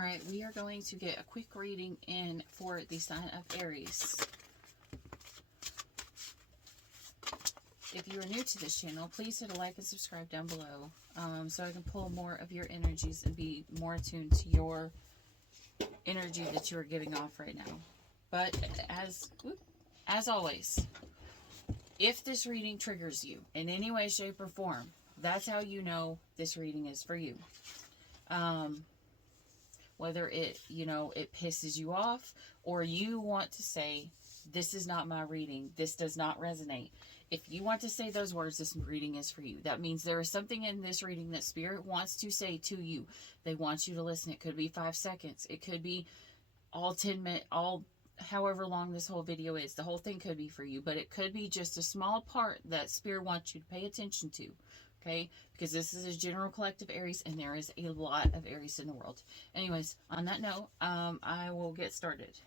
All right, we are going to get a quick reading in for the sign of Aries. If you are new to this channel, please hit a like and subscribe down below so I can pull more of your energies and be more attuned to your energy that you are giving off right now. But as always, if this reading triggers you in any way, shape, or form, that's how you know this reading is for you. Whether it pisses you off, or you want to say, this is not my reading, this does not resonate. If you want to say those words, this reading is for you. That means there is something in this reading that Spirit wants to say to you. They want you to listen. It could be 5 seconds. It could be all 10 minutes, however long this whole video is. The whole thing could be for you, but it could be just a small part that Spirit wants you to pay attention to. Okay, because this is a general collective Aries, and there is a lot of Aries in the world. Anyways, on that note, I will get started.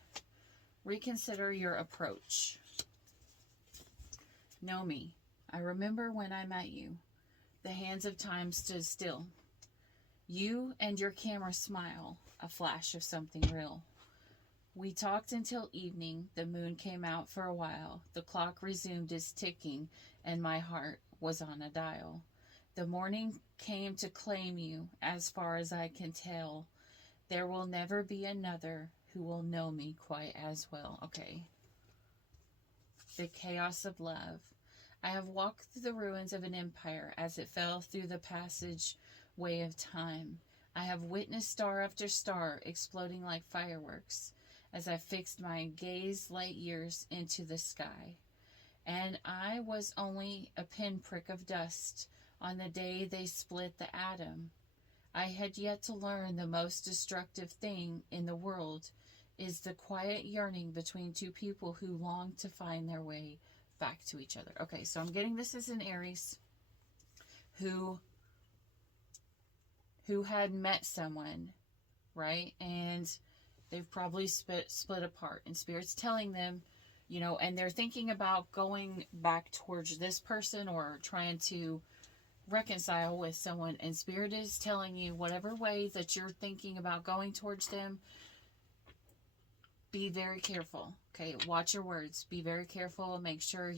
Reconsider your approach. Know me. I remember when I met you. The hands of time stood still. You and your camera smile, a flash of something real. We talked until evening. The moon came out for a while. The clock resumed its ticking, and my heart was on a dial. The morning came to claim you, as far as I can tell. There will never be another who will know me quite as well. Okay. The chaos of love. I have walked through the ruins of an empire as it fell through the passageway of time. I have witnessed star after star exploding like fireworks as I fixed my gaze light years into the sky. And I was only a pinprick of dust on the day they split the atom. I had yet to learn the most destructive thing in the world is the quiet yearning between two people who long to find their way back to each other. Okay, so I'm getting this as an Aries who had met someone, right? And they've probably split apart, and Spirit's telling them, and they're thinking about going back towards this person or trying to reconcile with someone, and Spirit is telling you, whatever way that you're thinking about going towards them, be very careful. Okay, watch your words, be very careful, make sure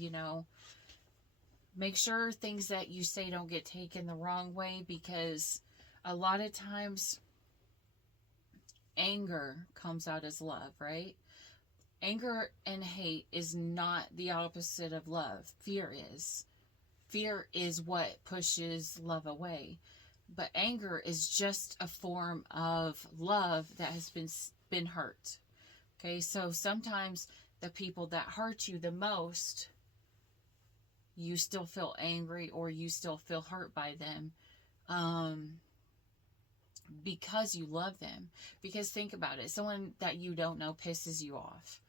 things that you say don't get taken the wrong way, because a lot of times anger comes out as love, right? Anger and hate is not the opposite of love. Fear is. Fear is what pushes love away. But anger is just a form of love that has been hurt. Okay, so sometimes the people that hurt you the most, you still feel angry or you still feel hurt by them because you love them. Because think about it, someone that you don't know pisses you off,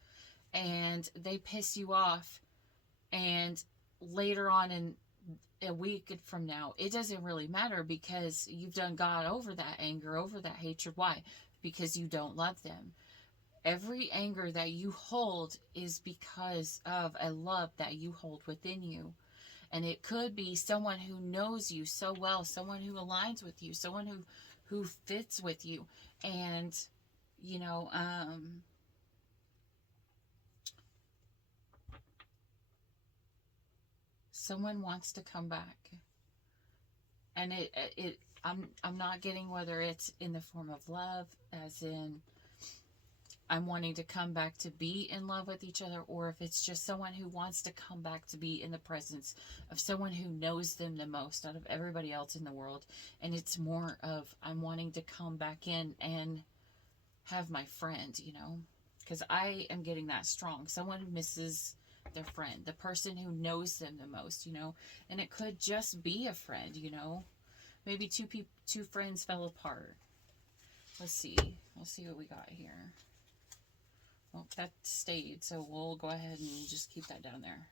and they piss you off, and later on in a week from now, it doesn't really matter because you've done God over that anger, over that hatred. Why? Because you don't love them. Every anger that you hold is because of a love that you hold within you. And it could be someone who knows you so well, someone who aligns with you, someone who fits with you. And, someone wants to come back. And I'm not getting whether it's in the form of love, as in I'm wanting to come back to be in love with each other, or if it's just someone who wants to come back to be in the presence of someone who knows them the most out of everybody else in the world. And it's more of, I'm wanting to come back in and have my friend, because I am getting that strong. Someone who misses their friend, the person who knows them the most, and it could just be a friend, maybe two friends fell apart. Let's see what we got here. Well, that stayed, so we'll go ahead and just keep that down there.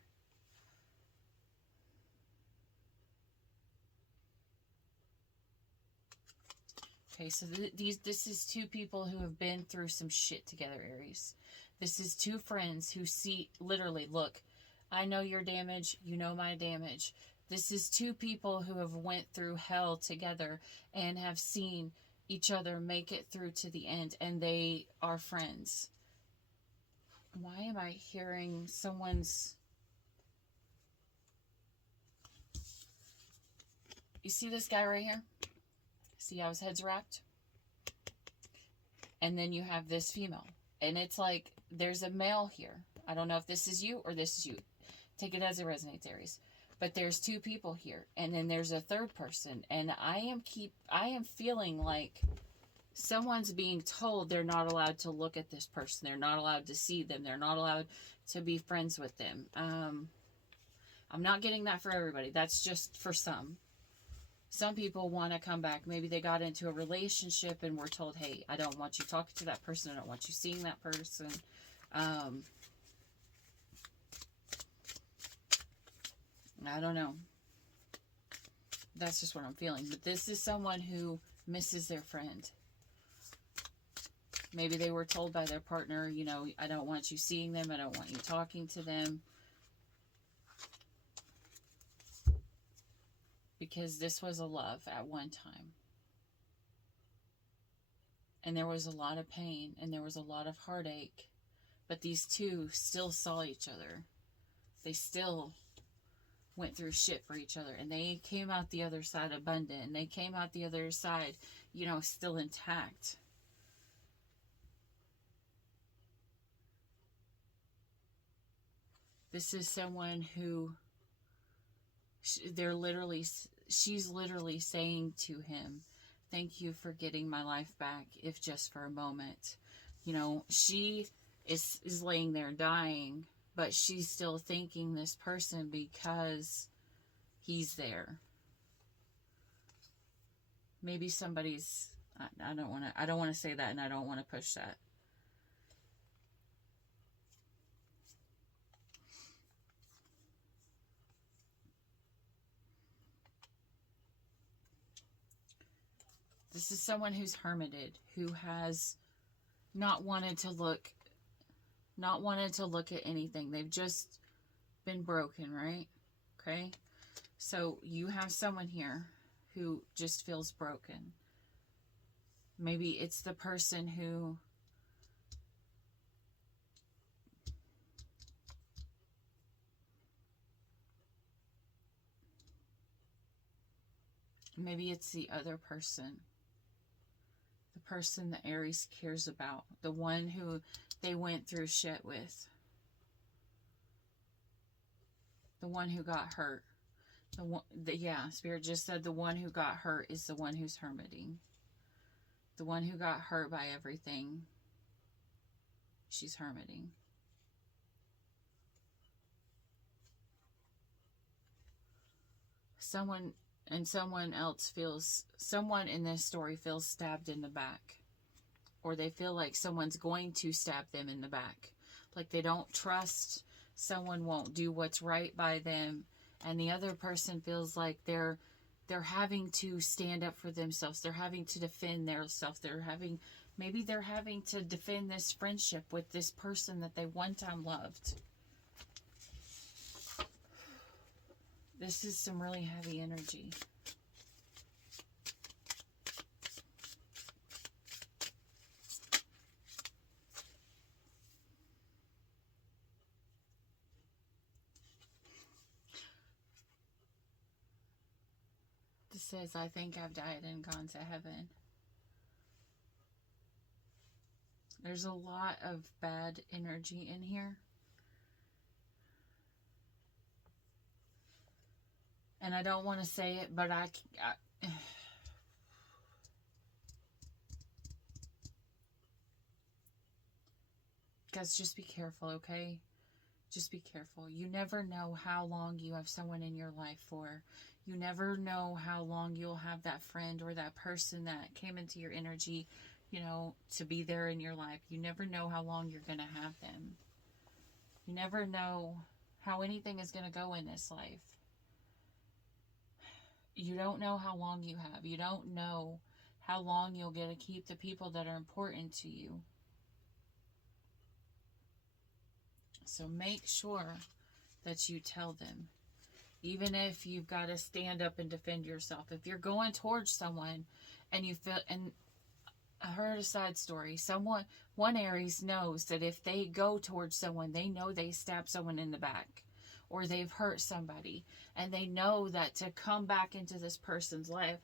Okay, so this is two people who have been through some shit together, Aries. This is two friends who see, literally, look, I know your damage, you know my damage. This is two people who have went through hell together and have seen each other make it through to the end, and they are friends. Why am I hearing someone's... You see this guy right here? See how his head's wrapped? And then you have this female. And it's like, there's a male here. I don't know if this is you or this is you. Take it as it resonates, Aries. But there's two people here. And then there's a third person. And I am feeling like someone's being told they're not allowed to look at this person. They're not allowed to see them. They're not allowed to be friends with them. I'm not getting that for everybody. That's just for some. Some people want to come back. Maybe they got into a relationship and were told, hey, I don't want you talking to that person. I don't want you seeing that person. I don't know. That's just what I'm feeling. But this is someone who misses their friend. Maybe they were told by their partner, you know, I don't want you seeing them. I don't want you talking to them. Because this was a love at one time. And there was a lot of pain and there was a lot of heartache. But these two still saw each other. They still went through shit for each other. And they came out the other side abundant. And they came out the other side, you know, still intact. This is someone who she's literally saying to him, thank you for getting my life back, if just for a moment. You know, she is laying there dying, but she's still thanking this person because he's there. Maybe somebody's... I don't want to say that, and I don't want to push that. This is someone who's hermited, who has not wanted to look at anything. They've just been broken, right? Okay? So you have someone here who just feels broken. Maybe it's the person who... Maybe it's the other person. The person that Aries cares about. The one who they went through shit with. The one who got hurt. Spirit just said the one who got hurt is the one who's hermiting. The one who got hurt by everything. She's hermiting. Someone in this story feels stabbed in the back. Or they feel like someone's going to stab them in the back. Like they don't trust, someone won't do what's right by them. And the other person feels like they're having to stand up for themselves. They're having to defend themselves. Maybe they're having to defend this friendship with this person that they one time loved. This is some really heavy energy. This says, I think I've died and gone to heaven. There's a lot of bad energy in here. And I don't want to say it, but guys, just be careful, okay? Just be careful. You never know how long you have someone in your life for. You never know how long you'll have that friend or that person that came into your energy, you know, to be there in your life. You never know how long you're going to have them. You never know how anything is going to go in this life. You don't know how long you have. You don't know how long you'll get to keep the people that are important to you. So make sure that you tell them. Even if you've got to stand up and defend yourself. If you're going towards someone and you feel, and I heard a side story. One Aries knows that if they go towards someone, they know they stab someone in the back or they've hurt somebody. And they know that to come back into this person's life,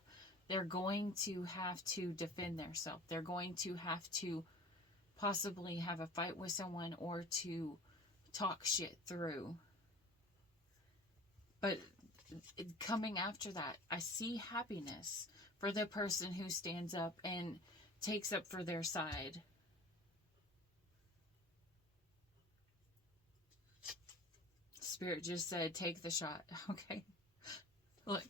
they're going to have to defend themselves. They're going to have to possibly have a fight with someone or to talk shit through. But coming after that, I see happiness for the person who stands up and takes up for their side. Spirit just said, take the shot. Okay. Look.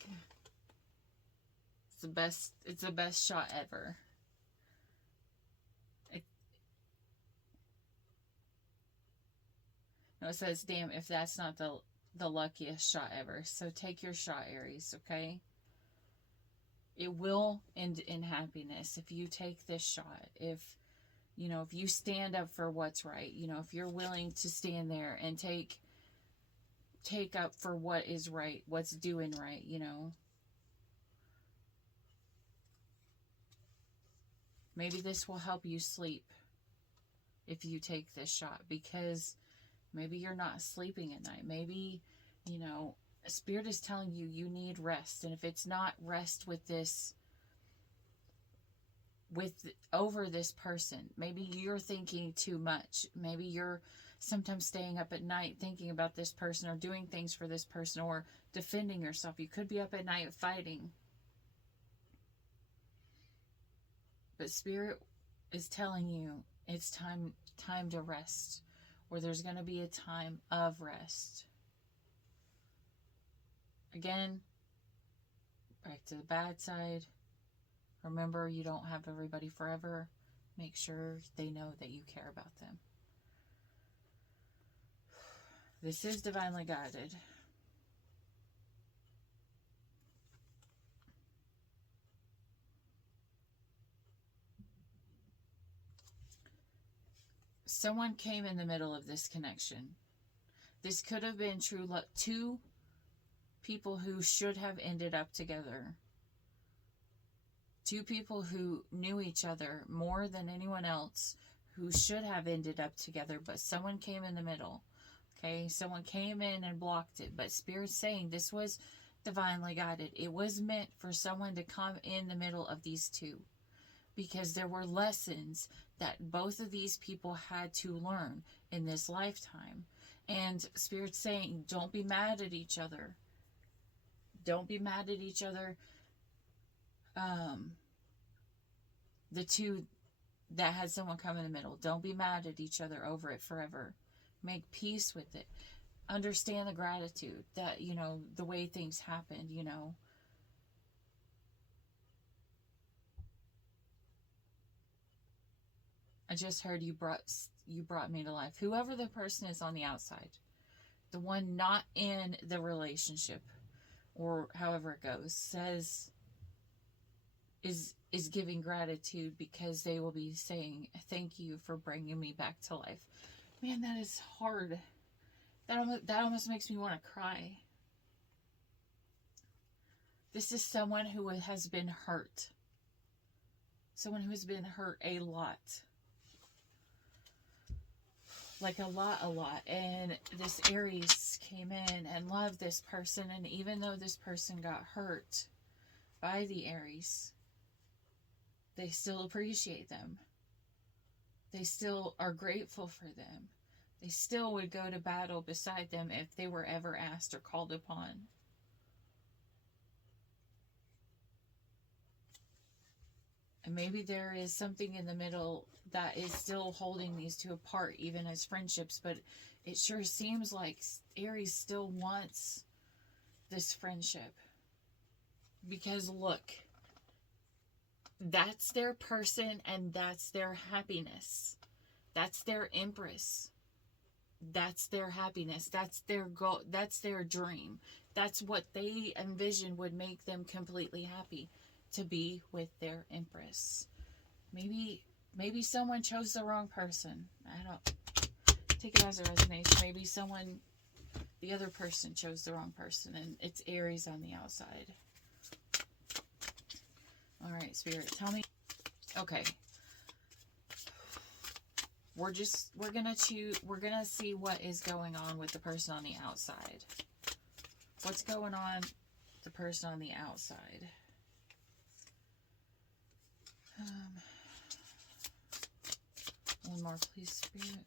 It's the best shot ever. No, it says, damn, if that's not the luckiest shot ever. So take your shot, Aries, okay? It will end in happiness if you take this shot. If you stand up for what's right, if you're willing to stand there and take up for what is right, what's doing right, Maybe this will help you sleep if you take this shot, because maybe you're not sleeping at night. Maybe, Spirit is telling you you need rest. And if it's not rest over this person, maybe you're thinking too much. Maybe you're sometimes staying up at night thinking about this person or doing things for this person or defending yourself. You could be up at night fighting. But Spirit is telling you it's time to rest, or there's going to be a time of rest. Again, back to the bad side. Remember, you don't have everybody forever. Make sure they know that you care about them. This is divinely guided. Someone came in the middle of this connection. This could have been true love. Two people who should have ended up together. Two people who knew each other more than anyone else, who should have ended up together, but someone came in the middle. Okay, someone came in and blocked it. But Spirit's saying this was divinely guided. It was meant for someone to come in the middle of these two, because there were lessons that both of these people had to learn in this lifetime. And Spirit's saying, don't be mad at each other. Don't be mad at each other. The two that had someone come in the middle, don't be mad at each other over it forever. Make peace with it. Understand the gratitude that, the way things happened, I just heard you brought me to life. Whoever the person is on the outside, the one not in the relationship, or however it goes, is giving gratitude, because they will be saying, thank you for bringing me back to life. Man, that is hard. That almost makes me want to cry. This is someone who has been hurt. Someone who has been hurt a lot. Like a lot. And this Aries came in and loved this person. And even though this person got hurt by the Aries, they still appreciate them. They still are grateful for them. They still would go to battle beside them if they were ever asked or called upon. And maybe there is something in the middle that is still holding these two apart, even as friendships, but it sure seems like Aries still wants this friendship. Because look, that's their person and that's their happiness. That's their Empress. That's their happiness. That's their goal. That's their dream. That's what they envision would make them completely happy, to be with their Empress. Maybe someone chose the wrong person. I don't take it as a resignation. Maybe the other person chose the wrong person, and it's Aries on the outside. All right, Spirit, tell me. Okay, we're gonna see what is going on with the person on the outside. What's going on with the person on the outside? One more, please, Spirit.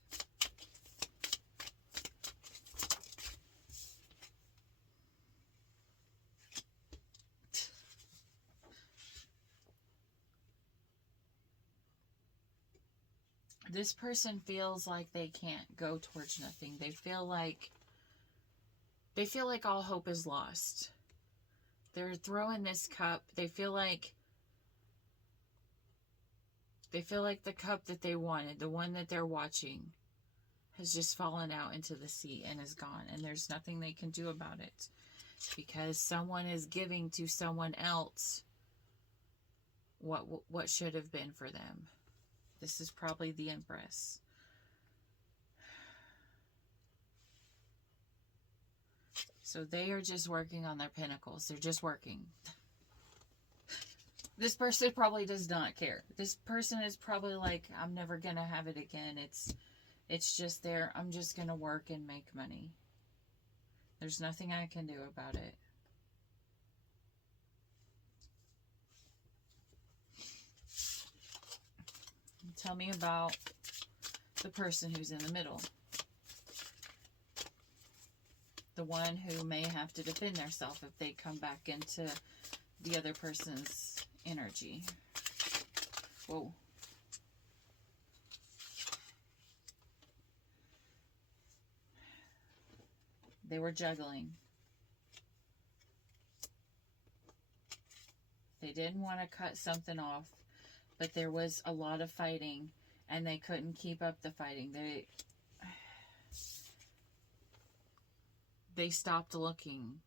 This person feels like they can't go towards nothing. They feel like all hope is lost. They're throwing this cup. They feel like the cup that they wanted, the one that they're watching, has just fallen out into the sea and is gone. And there's nothing they can do about it. Because someone is giving to someone else what should have been for them. This is probably the Empress. So they are just working on their pinnacles. They're just working. This person probably does not care. This person is probably like, I'm never going to have it again. It's just there. I'm just going to work and make money. There's nothing I can do about it. Tell me about the person who's in the middle. The one who may have to defend themselves if they come back into the other person's energy. Whoa. They were juggling. They didn't want to cut something off, but there was a lot of fighting, and they couldn't keep up the fighting. They stopped looking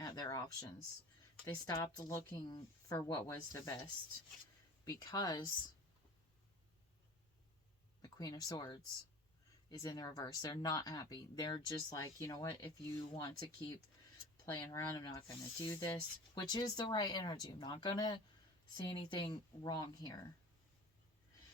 at their options. They stopped looking for what was the best, because the Queen of Swords is in the reverse. They're not happy. They're just like, you know what, if you want to keep playing around, I'm not going to do this, which is the right energy. I'm not going to say anything wrong here.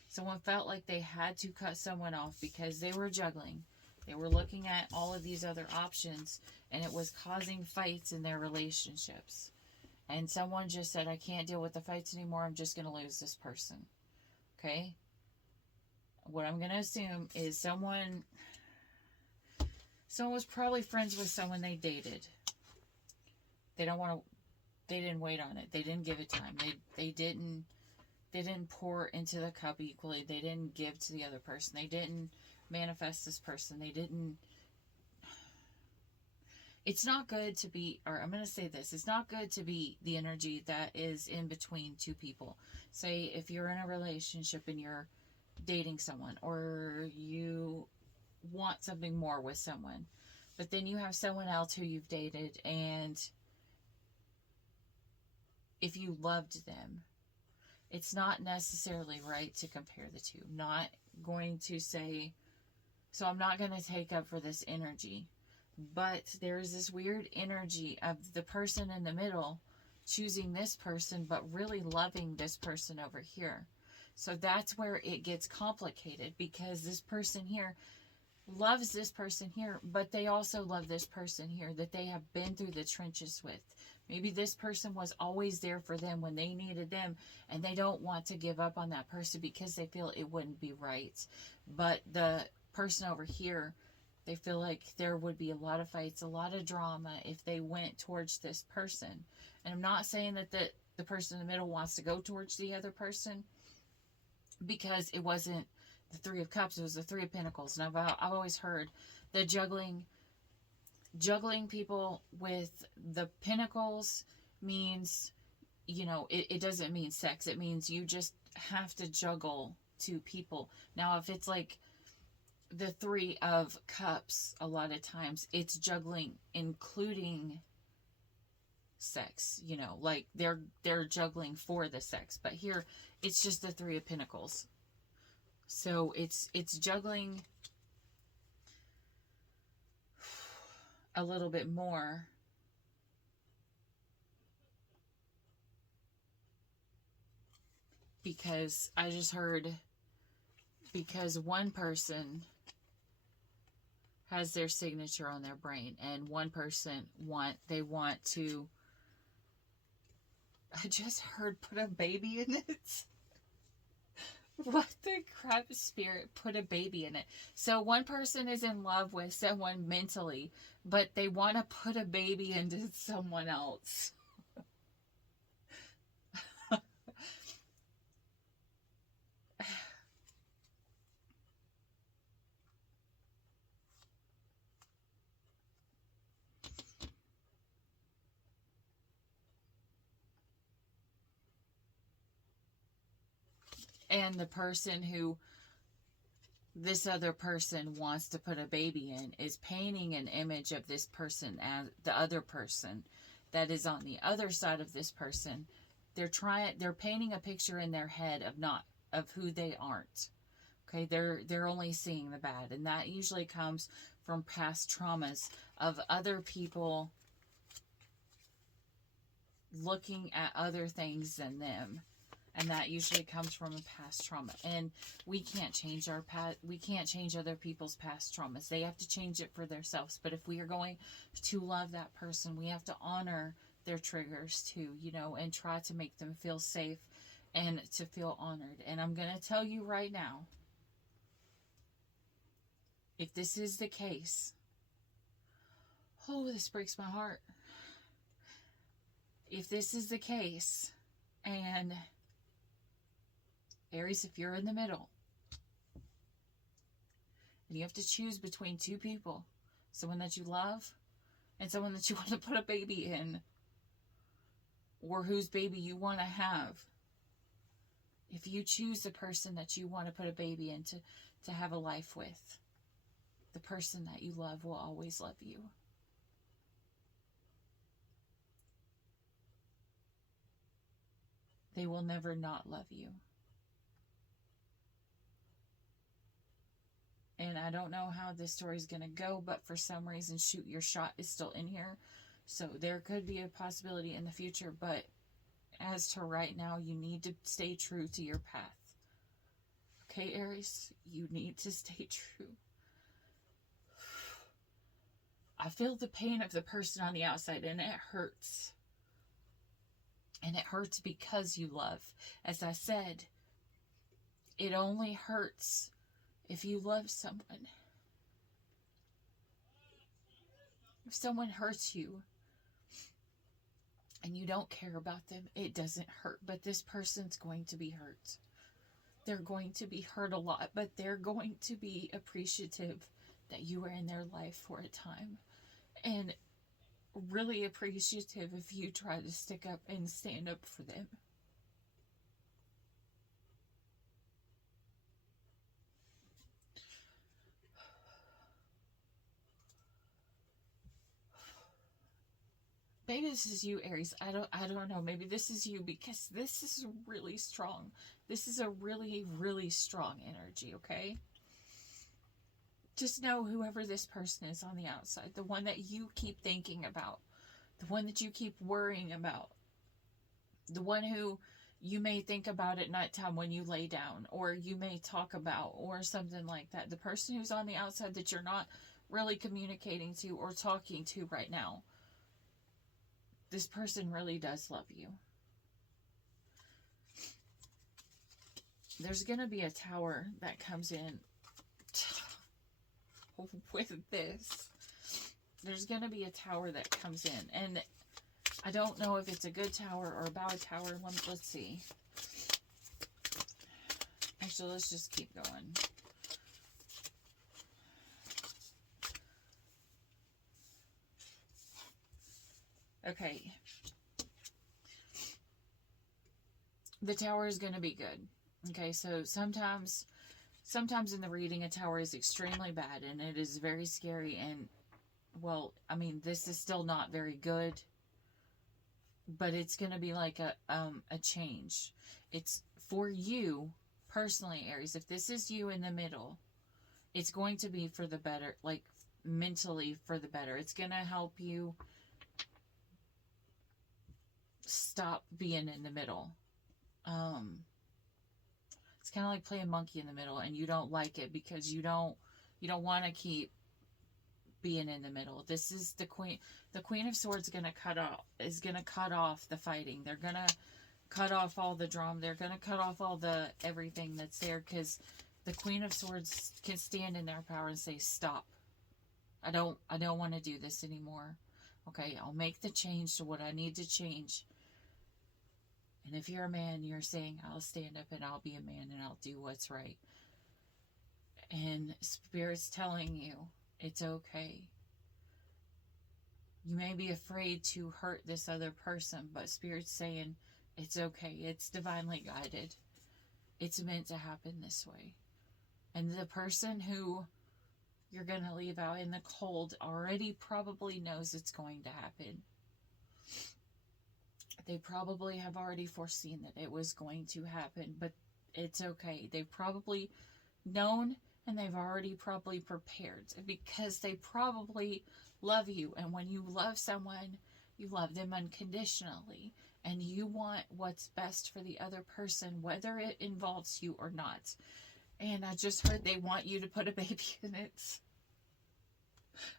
Someone felt like they had to cut someone off because they were juggling. They were looking at all of these other options, and it was causing fights in their relationships. And someone just said, I can't deal with the fights anymore. I'm just going to lose this person. Okay? What I'm going to assume is someone was probably friends with someone they dated. They didn't wait on it. They didn't give it time. They didn't pour into the cup equally. They didn't give to the other person. They didn't manifest this person. It's not good to be, or I'm going to say this, it's not good to be the energy that is in between two people. Say if you're in a relationship and you're dating someone, or you want something more with someone, but then you have someone else who you've dated, and if you loved them, it's not necessarily right to compare the two. I'm not going to say, so I'm not going to take up for this energy. But there's this weird energy of the person in the middle choosing this person, but really loving this person over here. So that's where it gets complicated, because this person here loves this person here, but they also love this person here that they have been through the trenches with. Maybe this person was always there for them when they needed them, and they don't want to give up on that person because they feel it wouldn't be right. But the person over here, they feel like there would be a lot of fights, a lot of drama if they went towards this person. And I'm not saying that the person in the middle wants to go towards the other person, because it wasn't the Three of Cups, it was the Three of Pentacles. And I've always heard that juggling people with the Pentacles means, it doesn't mean sex. It means you just have to juggle two people. Now, if it's like the Three of Cups, a lot of times it's juggling including sex, like they're juggling for the sex. But here it's just the Three of Pentacles. So it's juggling a little bit more, because I just heard because one person has their signature on their brain, and one person want to, I just heard, put a baby in it. What the crap, spirit, put a baby in it. So one person is in love with someone mentally, but they want to put a baby into someone else. And the person who this other person wants to put a baby in is painting an image of this person as the other person that is on the other side of this person. They're painting a picture in their head of who they aren't. Okay, they're only seeing the bad, and that usually comes from past traumas of other people looking at other things than them. And that usually comes from a past trauma. And we can't change our past. We can't change other people's past traumas. They have to change it for themselves. But if we are going to love that person, we have to honor their triggers too, and try to make them feel safe and to feel honored. And I'm going to tell you right now, if this is the case, oh, this breaks my heart. If this is the case, and Aries, if you're in the middle and you have to choose between two people, someone that you love and someone that you want to put a baby in, or whose baby you want to have, if you choose the person that you want to put a baby in to have a life with, the person that you love will always love you. They will never not love you. And I don't know how this story is going to go, but for some reason, Shoot Your Shot is still in here. So there could be a possibility in the future, but as to right now, you need to stay true to your path. Okay, Aries? You need to stay true. I feel the pain of the person on the outside, and it hurts. And it hurts because you love. As I said, it only hurts if you love someone. If someone hurts you and you don't care about them, it doesn't hurt. But this person's going to be hurt. They're going to be hurt a lot, but they're going to be appreciative that you were in their life for a time. And really appreciative if you try to stick up and stand up for them. Maybe this is you, Aries. I don't know. Maybe this is you, because this is really strong. This is a really, really strong energy, okay? Just know whoever this person is on the outside, the one that you keep thinking about, the one that you keep worrying about, the one who you may think about at nighttime when you lay down, or you may talk about, or something like that. The person who's on the outside that you're not really communicating to or talking to right now. This person really does love you. There's going to be a tower that comes in with this. There's going to be a tower that comes in. And I don't know if it's a good tower or a bad tower. Let's see. Actually, let's just keep going. Okay. The tower is going to be good. Okay, so sometimes in the reading, a tower is extremely bad, and it is very scary, and, well, I mean, this is still not very good, but it's going to be like a change. It's for you, personally, Aries. If this is you in the middle, it's going to be for the better, like, mentally for the better. It's going to help you stop being in the middle. It's kind of like playing monkey in the middle, and you don't like it because you don't want to keep being in the middle. This is the queen. The Queen of Swords is gonna cut off the fighting. They're gonna cut off all the drama. They're gonna cut off all the everything that's there, because the Queen of Swords can stand in their power and say, stop. I don't want to do this anymore. Okay, I'll make the change to what I need to change. And if you're a man, you're saying, I'll stand up and I'll be a man and I'll do what's right. And Spirit's telling you, it's okay. You may be afraid to hurt this other person, but Spirit's saying, it's okay. It's divinely guided. It's meant to happen this way. And the person who you're going to leave out in the cold already probably knows it's going to happen. They probably have already foreseen that it was going to happen, but it's okay. They've probably known, and they've already probably prepared, because they probably love you. And when you love someone, you love them unconditionally, and you want what's best for the other person, whether it involves you or not. And I just heard they want you to put a baby in it.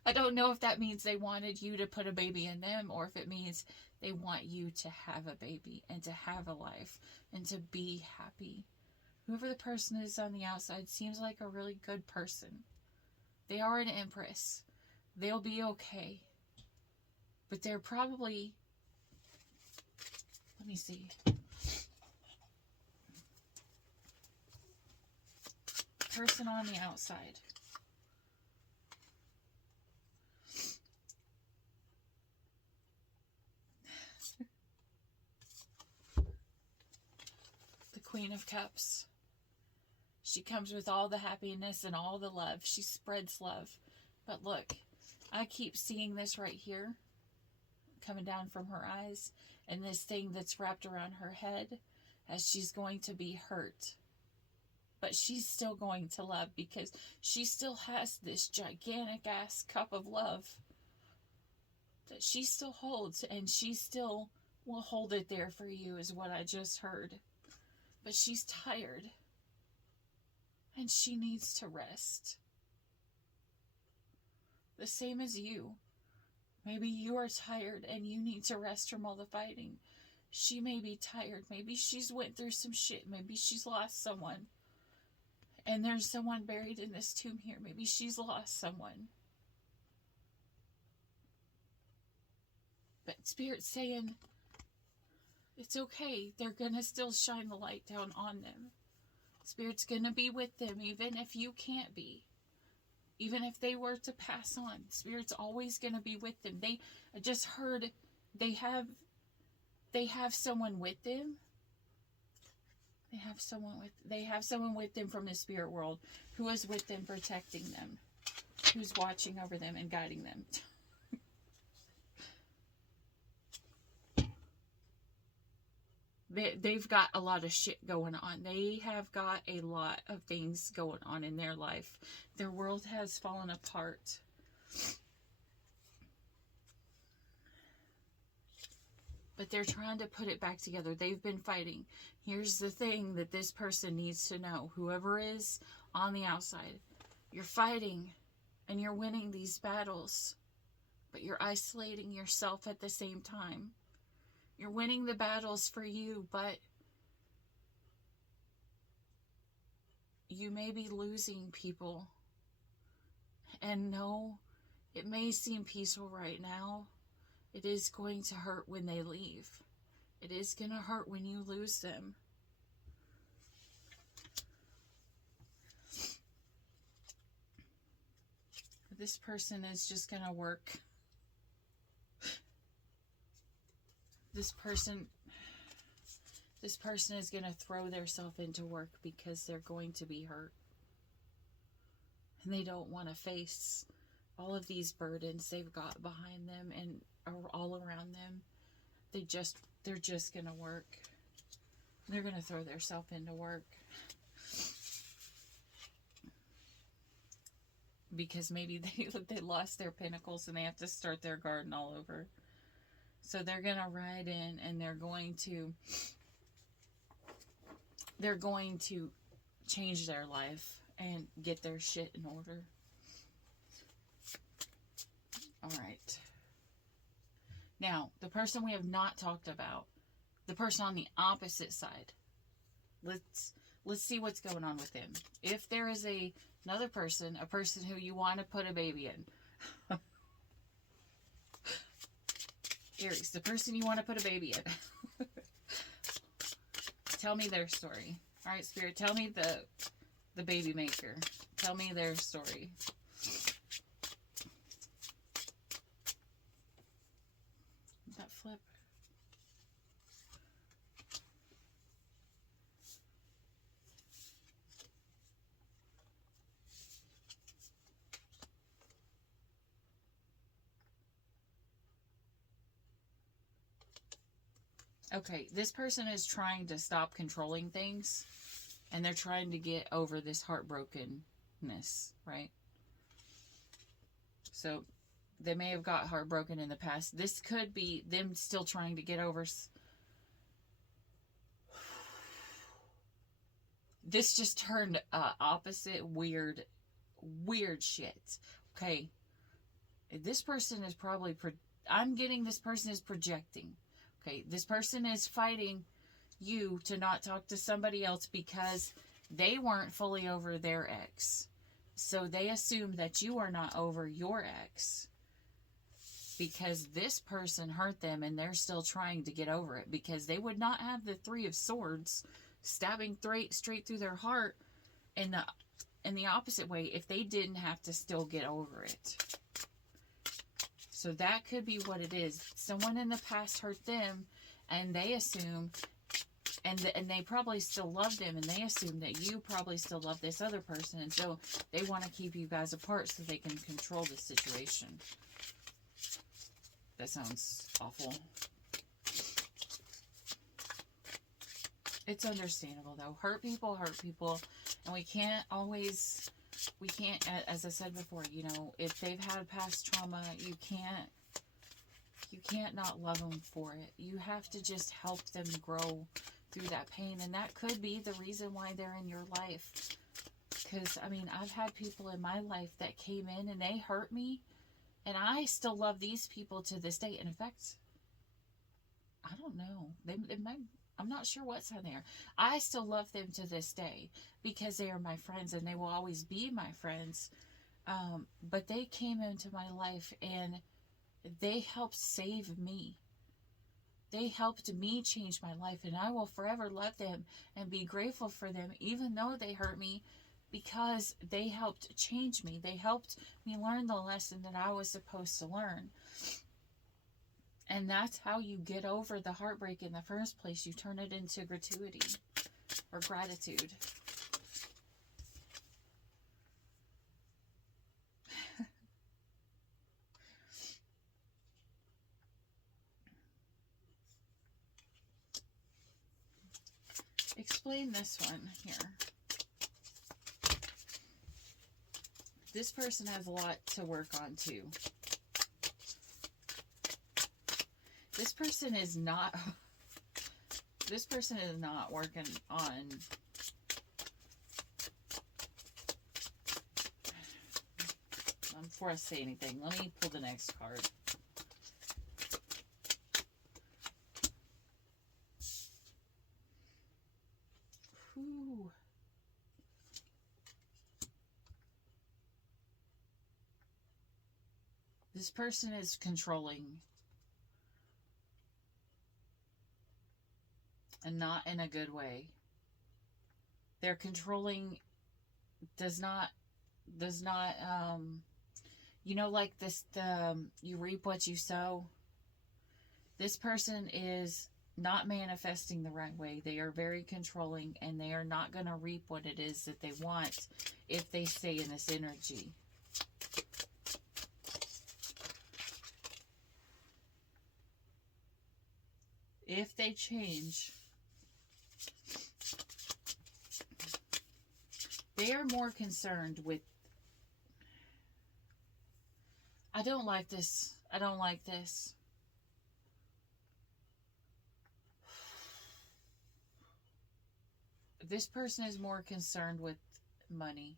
I don't know if that means they wanted you to put a baby in them, or if it means they want you to have a baby and to have a life and to be happy. Whoever the person is on the outside seems like a really good person. They are an empress. They'll be okay. But they're probably, let me see. Person on the outside. The Queen of Cups. She comes with all the happiness and all the love. She spreads love. But look, I keep seeing this right here coming down from her eyes, and this thing that's wrapped around her head, as she's going to be hurt. But she's still going to love, because she still has this gigantic ass cup of love that she still holds, and she still will hold it there for you, is what I just heard. But she's tired, and she needs to rest. The same as you. Maybe you are tired and you need to rest from all the fighting. She may be tired. Maybe she's went through some shit. Maybe she's lost someone. And there's someone buried in this tomb here. Maybe she's lost someone. But Spirit's saying, it's okay. They're going to still shine the light down on them. Spirit's going to be with them, even if you can't be. Even if they were to pass on, Spirit's always going to be with them. I just heard they have someone with them. They have someone with them from the spirit world who is with them, protecting them, who's watching over them and guiding them. They've got a lot of shit going on. They have got a lot of things going on in their life. Their world has fallen apart. But they're trying to put it back together. They've been fighting. Here's the thing that this person needs to know. Whoever is on the outside, you're fighting and you're winning these battles, but you're isolating yourself at the same time. You're winning the battles for you, but you may be losing people. And no, it may seem peaceful right now. It is going to hurt when they leave. It is going to hurt when you lose them. This person is just going to work. This person is going to throw themselves into work because they're going to be hurt. And they don't want to face all of these burdens they've got behind them and all around them. They're just going to work. They're going to throw themselves into work. Because maybe they lost their pinnacles and they have to start their garden all over. So they're going to ride in and they're going to change their life and get their shit in order. All right. Now, the person we have not talked about, the person on the opposite side. Let's see what's going on with them. If there is another person, a person who you want to put a baby in. Aries, the person you want to put a baby in. Tell me their story. All right, Spirit, tell me the baby maker. Tell me their story. That flip. Okay, this person is trying to stop controlling things, and they're trying to get over this heartbrokenness, right? So they may have got heartbroken in the past. This could be them still trying to get over. This just turned opposite weird shit. Okay, this person is probably I'm getting this person is projecting. Okay, this person is fighting you to not talk to somebody else because they weren't fully over their ex. So they assume that you are not over your ex because this person hurt them and they're still trying to get over it because they would not have the Three of Swords stabbing straight through their heart in the opposite way if they didn't have to still get over it. So that could be what it is. Someone in the past hurt them, and they assume, and they probably still love them, and they assume that you probably still love this other person, and so they want to keep you guys apart so they can control the situation. That sounds awful. It's understandable, though. Hurt people, and we can't, as I said before, if they've had past trauma, you can't not love them for it. You have to just help them grow through that pain, and that could be the reason why they're in your life. Because, I've had people in my life that came in and they hurt me, and I still love these people to this day. And in fact, I don't know. They might. I'm not sure what's on there. I still love them to this day because they are my friends and they will always be my friends. But they came into my life and they helped save me. They helped me change my life, and I will forever love them and be grateful for them even though they hurt me because they helped change me. They helped me learn the lesson that I was supposed to learn. And that's how you get over the heartbreak in the first place. You turn it into gratuity or gratitude. Explain this one here. This person has a lot to work on too. This person is not working on before I say anything, let me pull the next card. Whew. This person is controlling. And not in a good way. Their controlling does not like this, you reap what you sow. This person is not manifesting the right way. They are very controlling, and they are not going to reap what it is that they want if they stay in this energy. If they change, they are more concerned with, I don't like this. I don't like this. This person is more concerned with money.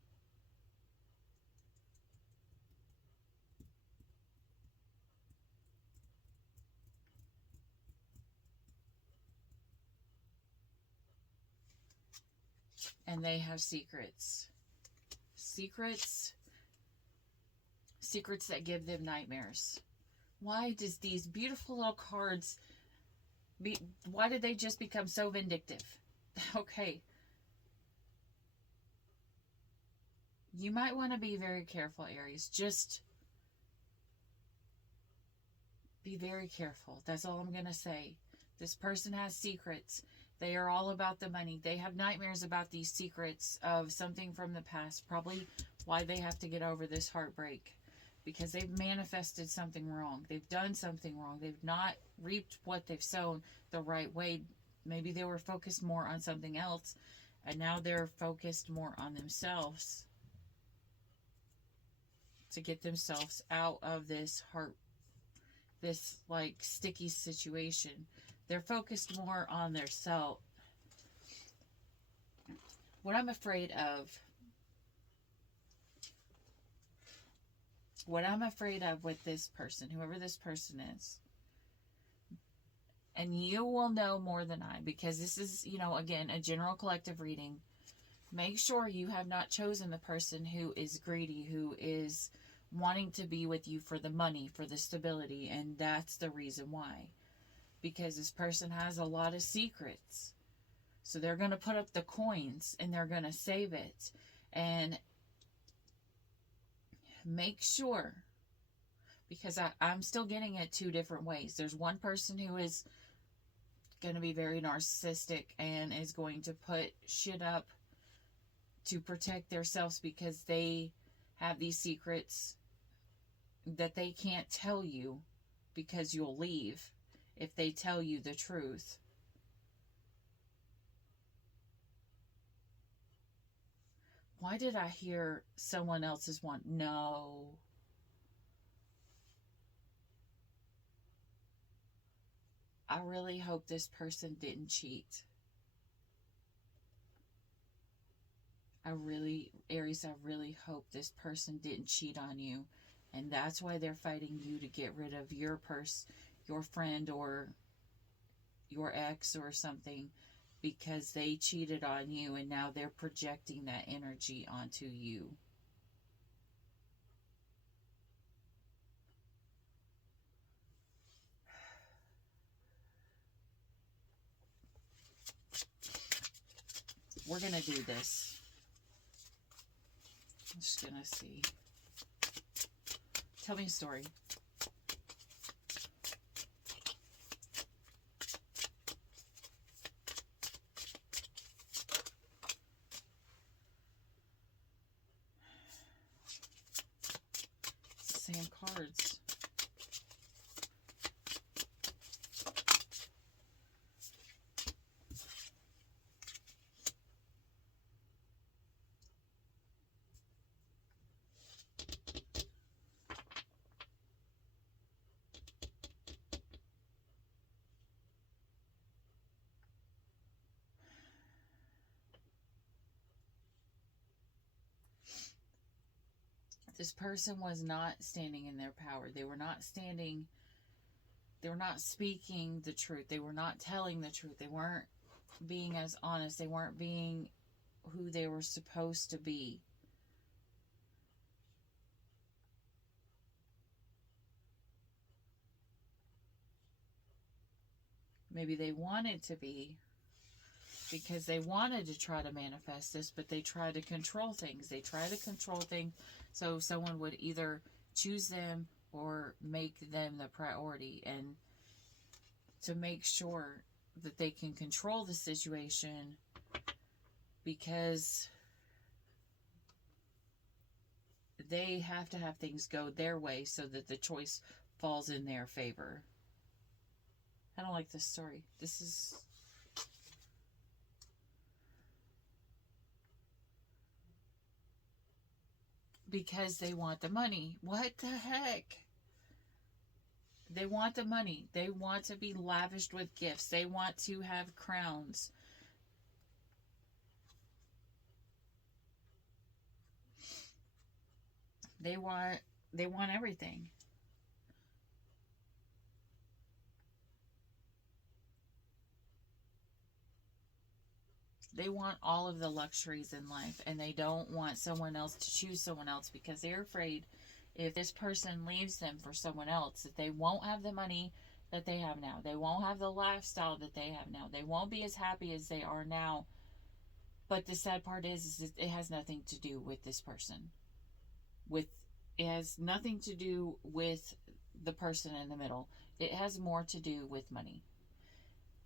And they have secrets. Secrets. Secrets that give them nightmares. Why does these beautiful little cards why did they just become so vindictive? Okay. You might want to be very careful, Aries. Just be very careful. That's all I'm going to say. This person has secrets. They are all about the money. They have nightmares about these secrets of something from the past. Probably why they have to get over this heartbreak. Because they've manifested something wrong. They've done something wrong. They've not reaped what they've sown the right way. Maybe they were focused more on something else. And now they're focused more on themselves. To get themselves out of this like sticky situation. They're focused more on their self. What I'm afraid of with this person, whoever this person is, and you will know more than I, because this is, again, a general collective reading. Make sure you have not chosen the person who is greedy, who is wanting to be with you for the money, for the stability, and that's the reason why. Because this person has a lot of secrets. So they're going to put up the coins and they're going to save it. And make sure, because I'm still getting it two different ways. There's one person who is going to be very narcissistic and is going to put shit up to protect themselves because they have these secrets that they can't tell you because you'll leave if they tell you the truth. Why did I hear someone else's one? No. I really hope this person didn't cheat. Aries, I really hope this person didn't cheat on you. And that's why they're fighting you to get rid of your friend, or your ex or something, because they cheated on you and now they're projecting that energy onto you. We're going to do this. I'm just going to see. Tell me a story. Same cards. This person was not standing in their power. They were not speaking the truth. They were not telling the truth. They weren't being as honest. They weren't being who they were supposed to be. Maybe they wanted to be, because they wanted to try to manifest this, but they try to control things. They try to control things so someone would either choose them or make them the priority, and to make sure that they can control the situation, because they have to have things go their way so that the choice falls in their favor. I don't like this story. This is... because they want the money. What the heck? They want the money. They want to be lavished with gifts. They want to have crowns. They want they want everything. They want all of the luxuries in life, and they don't want someone else to choose someone else because they're afraid if this person leaves them for someone else that they won't have the money that they have now. They won't have the lifestyle that they have now. They won't be as happy as they are now. But the sad part is it has nothing to do with this person. With It has nothing to do with the person in the middle. It has more to do with money.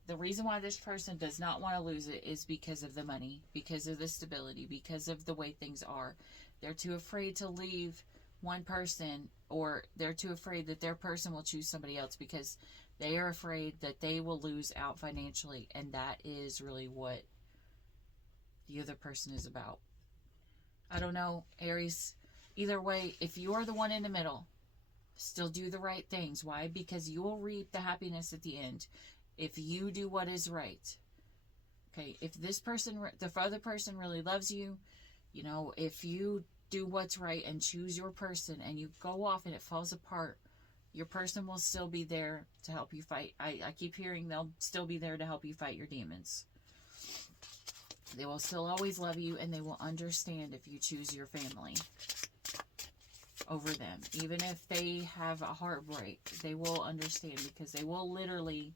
The reason why this person does not want to lose it is because of the money, because of the stability, because of the way things are. They're too afraid to leave one person, or they're too afraid that their person will choose somebody else because they are afraid that they will lose out financially. And that is really what the other person is about. I don't know, Aries. Either way, if you're the one in the middle, still do the right things. Why? Because you will reap the happiness at the end if you do what is right. Okay, if this person, the other person really loves you, you know, if you do what's right and choose your person and you go off and it falls apart, your person will still be there to help you fight. I keep hearing they'll still be there to help you fight your demons. They will still always love you, and they will understand if you choose your family over them. Even if they have a heartbreak, they will understand because they will literally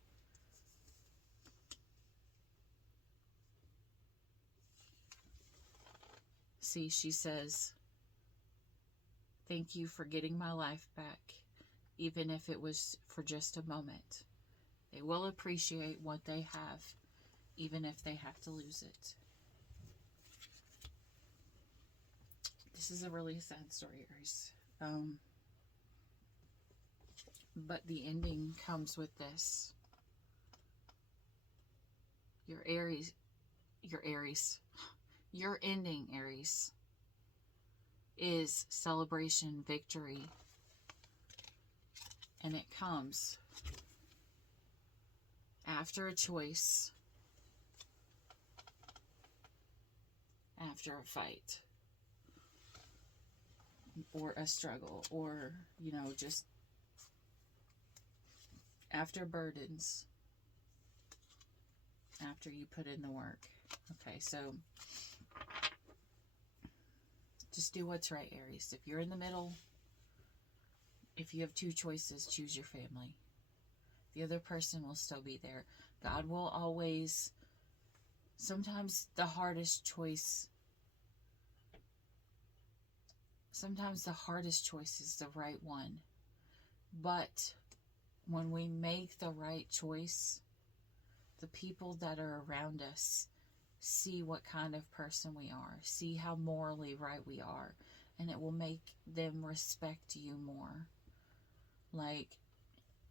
see. She says, thank you for getting my life back, even if it was for just a moment. They will appreciate what they have, even if they have to lose it. This is a really sad story, Aries. But the ending comes with this. Your ending, Aries, is celebration, victory. And it comes after a choice, after a fight, or a struggle, or, you know, just after burdens, after you put in the work. Okay, so just do what's right, Aries. If you're in the middle, if you have two choices, choose your family. The other person will still be there. God will always, sometimes the hardest choice is the right one. But when we make the right choice, the people that are around us see what kind of person we are, see how morally right we are, and it will make them respect you more. Like,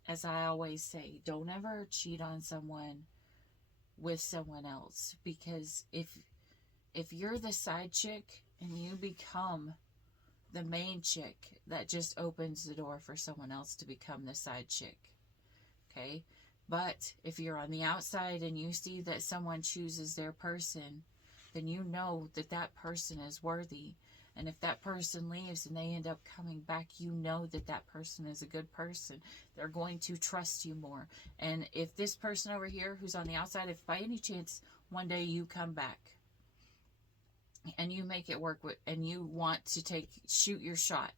as I always say, don't ever cheat on someone with someone else, because if you're the side chick and you become the main chick, that just opens the door for someone else to become the side chick. Okay? But if you're on the outside and you see that someone chooses their person, then you know that that person is worthy. And if that person leaves and they end up coming back, you know that that person is a good person. They're going to trust you more. And if this person over here who's on the outside, if by any chance one day you come back and you make it work with, and you want to shoot your shot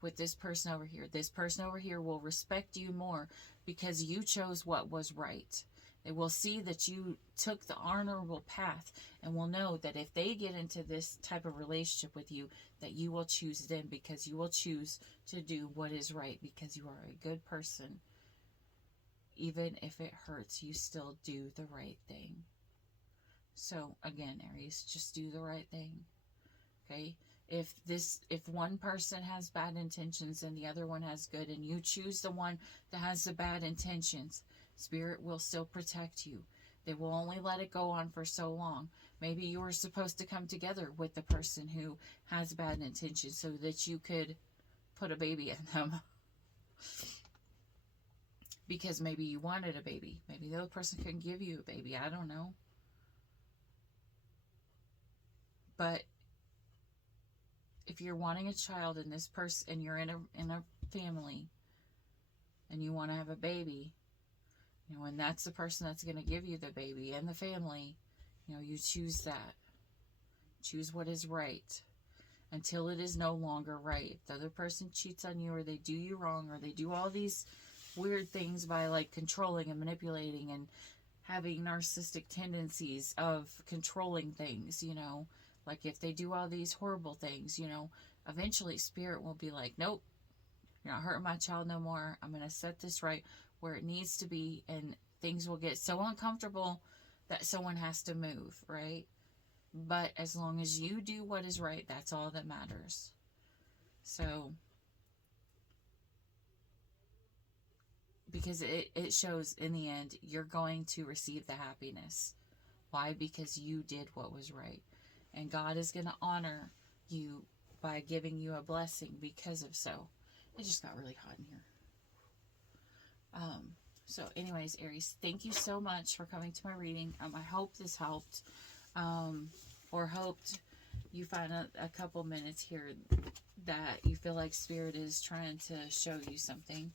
with this person over here will respect you more because you chose what was right. They will see that you took the honorable path, and will know that if they get into this type of relationship with you, that you will choose them because you will choose to do what is right, because you are a good person. Even if it hurts, you still do the right thing. So again, Aries, just do the right thing. Okay? If one person has bad intentions and the other one has good, and you choose the one that has the bad intentions, Spirit will still protect you. They will only let it go on for so long. Maybe you were supposed to come together with the person who has bad intentions so that you could put a baby in them. Because maybe you wanted a baby. Maybe the other person couldn't give you a baby. I don't know. But if you're wanting a child and this person, and you're in a family and you want to have a baby, and that's the person that's going to give you the baby and the family, you choose that. Choose what is right until it is no longer right. If the other person cheats on you, or they do you wrong, or they do all these weird things by like controlling and manipulating and having narcissistic tendencies of controlling things, like if they do all these horrible things, eventually spirit will be like, nope, you're not hurting my child no more. I'm going to set this right where it needs to be, and things will get so uncomfortable that someone has to move, right? But as long as you do what is right, that's all that matters. So, because it shows in the end, you're going to receive the happiness. Why? Because you did what was right. And God is going to honor you by giving you a blessing because of so. It just got really hot in here. So anyways, Aries, thank you so much for coming to my reading. I hope this helped. Or hoped you find a couple minutes here that you feel like Spirit is trying to show you something.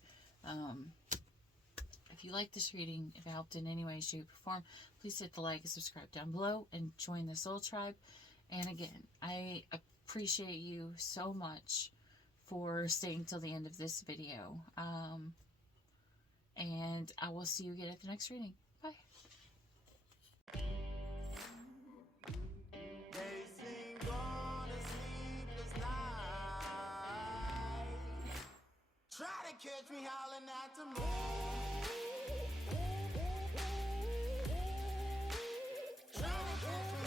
If you like this reading, if it helped in any way, shape, or form, please hit the like and subscribe down below and join the Soul Tribe. And again, I appreciate you so much for staying till the end of this video. And I will see you again at the next reading. Bye. Try to catch me howling at the moon. Try to catch me